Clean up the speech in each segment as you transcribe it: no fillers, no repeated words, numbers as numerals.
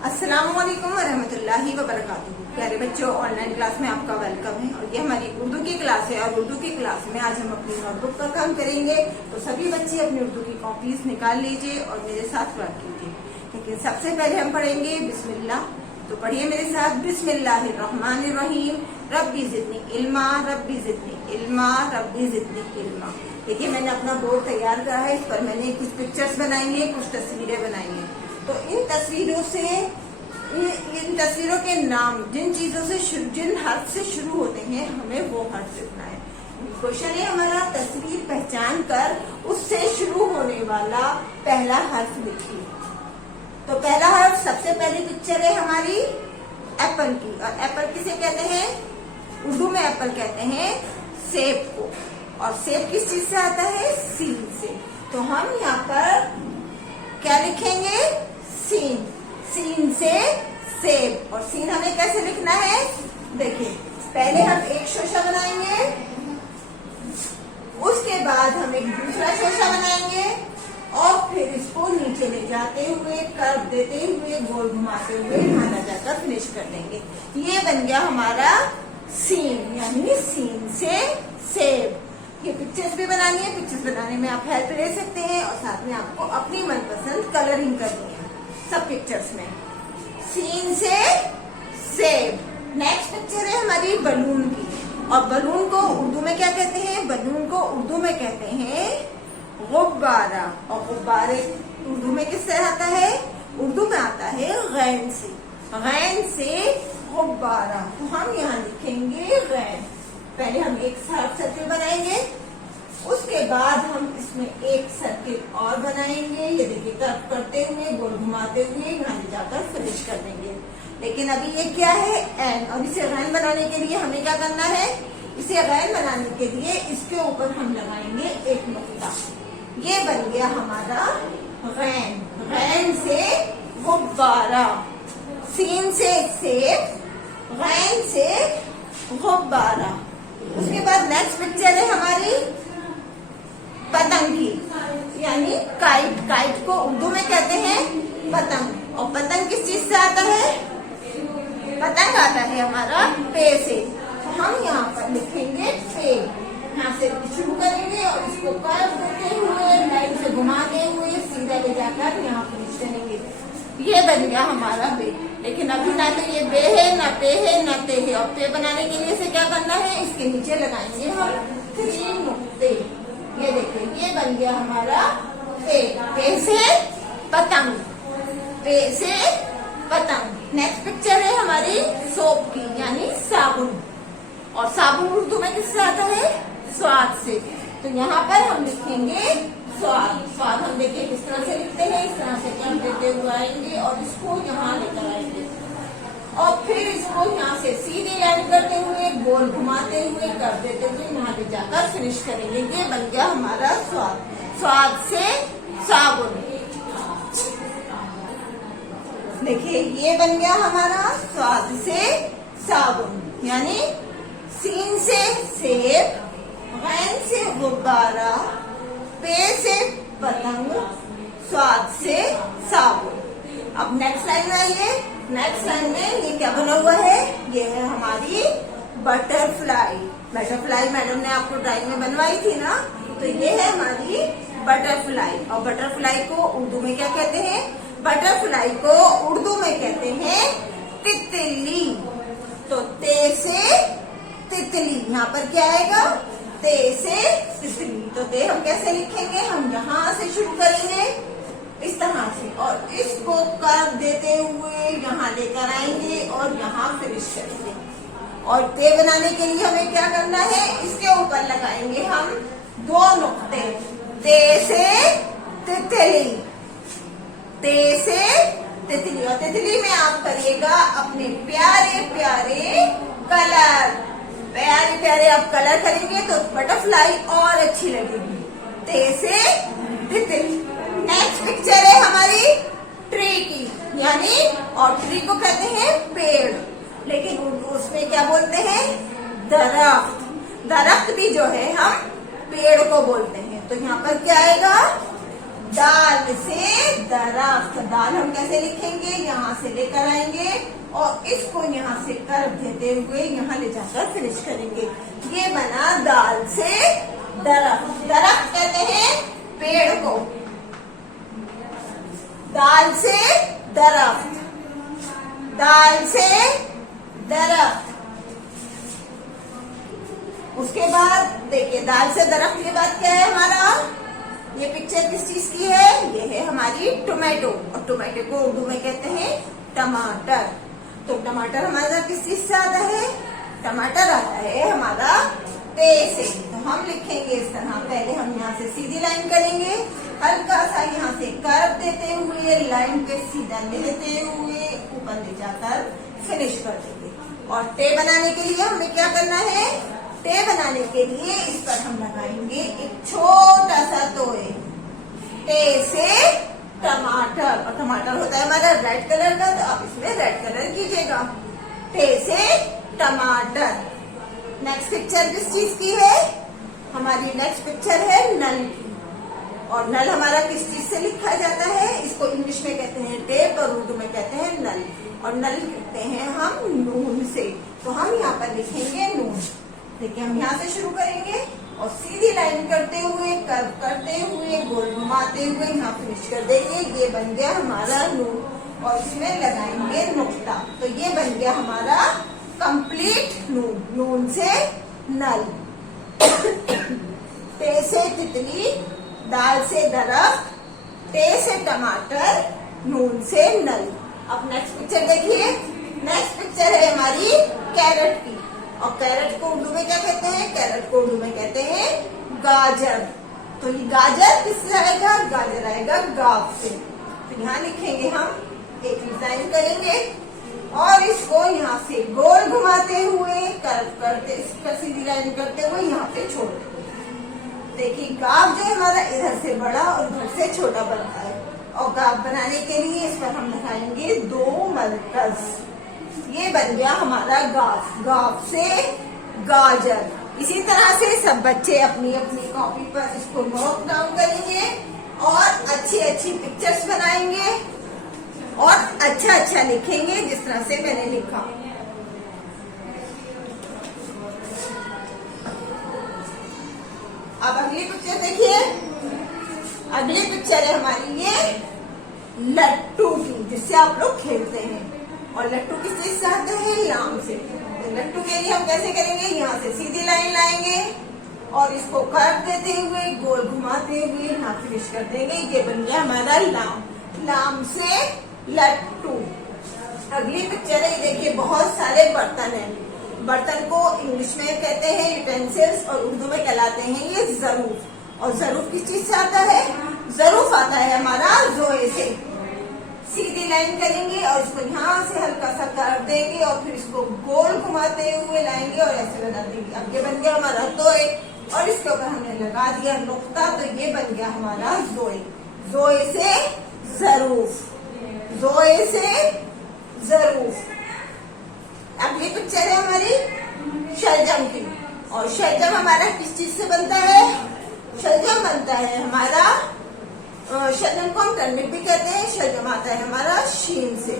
अस्सलामुअलैकुम वरहमतुल्लाहि वबरकातुहू। प्यारे बच्चों, ऑनलाइन क्लास में आपका वेलकम है और ये हमारी उर्दू की क्लास है। और उर्दू की क्लास में आज हम अपनी नोटबुक का काम करेंगे। तो सभी बच्चे अपनी उर्दू की कॉपीज निकाल लीजिए और मेरे साथ वर्क कीजिए। लेकिन सबसे पहले हम पढ़ेंगे बिस्मिल्लाह। तो पढ़िए मेरे साथ, बिस्मिल्लाहिर्रहमानिर्रहीम। रब्बी जिदनी इल्मा, रब्बी जिदनी इल्मा, रब्बी जिदनी इल्मा। देखिए, मैंने अपना बोर्ड तैयार करा है। इस पर मैंने कुछ पिक्चर्स बनाई है, कुछ तस्वीरें बनाई है। तो इन तस्वीरों के नाम, जिन चीजों से जिन हर्फ से शुरू होते हैं, हमें वो हर्फ लिखना है। क्वेश्चन है हमारा, तस्वीर पहचान कर उससे शुरू होने वाला पहला हर्फ लिखिए। तो पहला हर्फ, सबसे पहली पिक्चर है हमारी एप्पल की। और एप्पल किसे कहते हैं? उर्दू में एप्पल कहते हैं सेब को। और सेब किस चीज से आता है? सीन से। तो हम यहाँ पर क्या लिखेंगे? सीन। सीन से सेब। और सीन हमें कैसे लिखना है? देखिए, पहले हम एक शोशा बनाएंगे, उसके बाद हम एक दूसरा शोशा बनाएंगे और फिर इसको नीचे ले जाते हुए, कर्व देते हुए, गोल घुमाते हुए यहाँ जाकर फिनिश कर देंगे। ये बन गया हमारा सीन, यानी सीन से सेब। ये पिक्चर्स भी बनानी है। पिक्चर्स बनाने में आप हेल्प ले सकते हैं और साथ में आपको अपनी मनपसंद कलरिंग करनी है सब पिक्चर्स में। सीन से सेब। नेक्स्ट पिक्चर है हमारी बलून की। और बलून को उर्दू में क्या कहते हैं? बलून को उर्दू में कहते हैं गुब्बारा। और गुब्बारे उर्दू में किससे आता है? उर्दू में आता है गैन से। गैन से गुब्बारा। तो हम यहाँ लिखेंगे गैन। पहले हम एक सर्किल बनाएंगे, उसके बाद हम इसमें एक सर्किल और बनाएंगे। ये देखिए, कर्व करते हुए, गोल घुमाते हुए यहाँ जाकर फिनिश कर देंगे। लेकिन अभी ये क्या है? एन। और इसे गैन बनाने के लिए हमें क्या करना है? इसे गैन बनाने के लिए इसके ऊपर हम लगाएंगे एक नुक्ता। ये बन गया हमारा गैन। गैन से गुब्बारा। सीन से सेब, गैन से गुब्बारा। उसके बाद नेक्स्ट पिक्चर है हमारी पतंग की, यानी काइट। काइट को उर्दू में कहते हैं पतंग। और पतंग किस चीज से आता है? पतंग आता है हमारा पे से। तो हम यहाँ पर लिखेंगे पे। यहाँ से शुरू करेंगे और इसको कर्व देते हुए, लाइन से घुमाते हुए सीधा ले जाकर यहाँ फिनिश करेंगे। ये बन गया हमारा बे। लेकिन अभी ना तो ये बे है, ना पे है, ना ते है। और पे बनाने के लिए इसे क्या करना है? इसके नीचे लगाएंगे हम 3 नुक्ते। ये देखिए, ये बन गया हमारा पे। पे से पतंग, पे से पतंग। नेक्स्ट पिक्चर है हमारी सोप की, यानी साबुन। और साबुन उर्दू में किससे आता है? स्वाद से। तो यहाँ पर हम लिखेंगे स्वाद। स्वाद हम देखिए किस तरह से लिखते हैं। इस तरह से कर्व देते हुए आएंगे और इसको यहाँ लेकर आएंगे और फिर इसको यहाँ से सीधे लाइन करते हुए, गोल घुमाते हुए, कर्व देते हुए यहाँ ले जाकर फिनिश करेंगे। ये बन गया हमारा स्वाद। स्वाद से साबुन। देखिए, ये बन गया हमारा स्वाद से साबुन, यानी सीन से सेब, गैन से गुब्बारा, पे से पतंग, स्वाद से साबुन। अब नेक्स्ट लाइन में आइए। नेक्स्ट लाइन में ये क्या बना हुआ है? ये है हमारी बटरफ्लाई। बटरफ्लाई मैडम ने आपको ड्राइंग में बनवाई थी ना। तो ये है हमारी बटरफ्लाई। और बटरफ्लाई को उर्दू में क्या कहते हैं? बटरफ्लाई को उर्दू में कहते हैं तितली। तो ते से तितली। यहाँ पर क्या आएगा? ते से तितली। तो ते हम कैसे लिखेंगे? हम यहाँ से शुरू करेंगे इस तरह से और इसको कर्व देते हुए यहाँ लेकर आएंगे और यहाँ फिनिश करेंगे। और ते बनाने के लिए हमें क्या करना है? इसके ऊपर लगाएंगे हम 2 नुक्ते। ते से तितली, ते से तितली। और तितली में आप करिएगा अपने प्यारे प्यारे कलर। प्यारे प्यारे आप कलर करेंगे तो बटरफ्लाई और अच्छी लगेगी। ते से तितली। नेक्स्ट पिक्चर है हमारी ट्री की, यानी, और ट्री को कहते हैं पेड़, लेकिन उसमें क्या बोलते हैं? दरख्त। दरख्त भी जो है हम पेड़ को बोलते हैं। तो यहाँ पर क्या आएगा? दाल से दरख्त। दाल हम कैसे लिखेंगे, यहाँ से लेकर आएंगे और इसको यहाँ से कर्व देते हुए यहाँ ले जाकर फिनिश करेंगे। ये बना दाल से दरख्त। दरख्त कहते हैं पेड़ को। दाल से दरख्त, दाल से दरख्त। उसके बाद देखिए दाल से दरख्त के बाद क्या है हमारा, ये पिक्चर किस चीज की है, ये है हमारी टोमेटो। और टोमेटो को उर्दू में कहते हैं टमाटर। तो टमाटर हमारा किस चीज से आता है, टमाटर आता है हमारा पे से। तो हम लिखेंगे इस तरह, पहले हम यहाँ से सीधी लाइन करेंगे, हल्का सा यहाँ से कर्व देते हुए लाइन पे सीधा लेते हुए ऊपर ले जाकर फिनिश कर देंगे। और टे बनाने के लिए हमें क्या करना है, टे बनाने के लिए इस पर हम लगाएंगे एक छोटा सा तोए। टे से टमाटर, और टमाटर होता है हमारा रेड कलर का, तो आप इसमें रेड कलर कीजिएगा। टे से टमाटर। नेक्स्ट पिक्चर किस चीज की है, हमारी नेक्स्ट पिक्चर है नल की। और नल हमारा किस चीज से लिखा जाता है, इसको इंग्लिश में कहते हैं टेप और उर्दू में कहते हैं नल। और नल लिखते हैं हम नून से। तो हम यहाँ पर लिखेंगे नून। देखिए हम यहाँ से शुरू करेंगे और सीधी लाइन करते हुए, कर्व करते हुए, गोल घुमाते हुए यहाँ फिनिश कर देंगे। ये बन गया हमारा नून और इसमें लगाएंगे नुक्ता। तो ये बन गया हमारा कंप्लीट नून। नून से नल, टे से तितली, दाल से दरख्त, टे से टमाटर, नून से नल। अब नेक्स्ट पिक्चर देखिए। नेक्स्ट पिक्चर है हमारी कैरेट की। और कैरेट को उर्दू में क्या कहते हैं, कैरेट को उर्दू में कहते हैं गाजर। तो ये गाजर किससे आएगा, गाजर आएगा गाफ से। तो यहाँ लिखेंगे हम, एक डिजाइन करेंगे और इसको यहाँ से गोल घुमाते हुए, कर्व करते, इसका सीधी लाइन करते हुए यहाँ पे छोड़ देंगे। देखिए गाफ जो हमारा इधर से बड़ा और उधर से छोटा बनता है। और गाफ बनाने के लिए इस पर हम लगाएंगे 2 मरकज। ये बन गया हमारा गाफ। गाफ से गाजर। इसी तरह से सब बच्चे अपनी अपनी कॉपी पर इसको नोट डाउन करेंगे और अच्छी अच्छी पिक्चर्स बनाएंगे और अच्छा अच्छा लिखेंगे जिस तरह से मैंने लिखा। अब अगली पिक्चर देखिए। अगली पिक्चर है हमारी ये लट्टू की, जिससे आप लोग खेलते हैं। और लट्टू किस चीज से आते हैं, लाम से। तो लट्टू के लिए हम कैसे करेंगे, यहाँ से सीधी लाइन लाएंगे और इसको कर्व देते हुए, गोल घुमाते हुए यहाँ फिनिश कर देंगे। ये बन गया हमारा लाम। लाम से लट्टू। अगली पिक्चर है, ये देखिए बहुत सारे बर्तन हैं। बर्तन को इंग्लिश में कहते हैं यूटेंसिल्स और उर्दू में कहलाते हैं ये ज़रूफ। और ज़रूफ किस चीज से आता है, ज़रूफ आता है हमारा जोए से। सीधी लाइन करेंगे और इसको यहाँ से हल्का सा कर देंगे और फिर इसको गोल घुमाते हुए लाएंगे और ऐसे बना देंगे। अब ये बन गया हमारा जोए और इसके ऊपर हमने लगा दिया नुक्ता। तो ये बन गया हमारा जोए। जोए से ज़रूफ, जोए से ज़रूफ। अगली पिक्चर है हमारी शलजम की। और शलजम हमारा किस चीज से बनता है, शलजम बनता है हमारा, शलजम को हम टर्निप भी कहते हैं। शलजम आता है हमारा शीन से।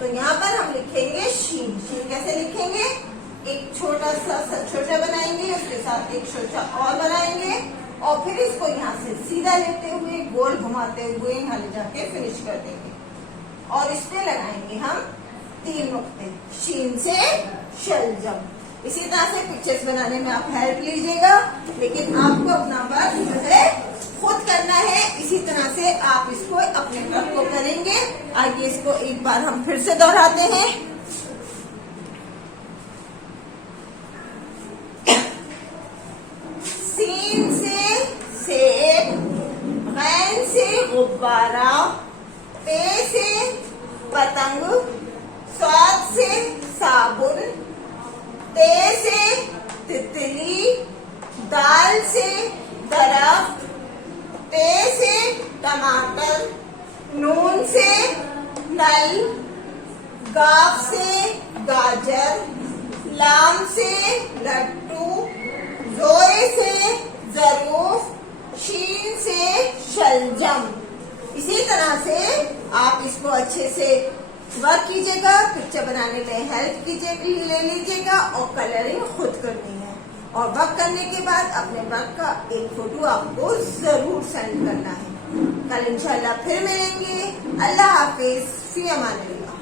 तो यहाँ पर हम लिखेंगे शीन। शीन कैसे लिखेंगे, एक छोटा सा छोटा बनाएंगे, उसके साथ एक छोटा और बनाएंगे और फिर इसको यहाँ से सीधा लेते हुए, गोल घुमाते हुए यहाँ ले जाके फिनिश कर देंगे। और इसमें लगाएंगे हम 3 नुक्ते, शीन से शलजम। इसी तरह से पिक्चर्स बनाने में आप हेल्प लीजिएगा, लेकिन आपको अपना वर्क जो है खुद करना है। इसी तरह से आप इसको अपने वर्क को करेंगे। आइए इसको एक बार हम फिर से दोहराते हैं। सीन से सेब, गैन से गुब्बारा, पे से पतंग, स्वाद से साबुन, ते से तितली, दाल से दरख्त, ते से टमाटर, नून से नल, गाफ से गाजर, लाम से लट्टू, जोए से ज़रूफ, शीन से शलजम। इसी तरह से आप इसको अच्छे से वर्क कीजिएगा, पिक्चर बनाने में हेल्प कीजिए, ले लीजिएगा और कलरिंग खुद करनी है। और वर्क करने के बाद अपने वर्क का एक फोटो आपको जरूर सेंड करना है। कल इंशाल्लाह फिर मिलेंगे। अल्लाह हाफिज, फी अमानिल्लाह।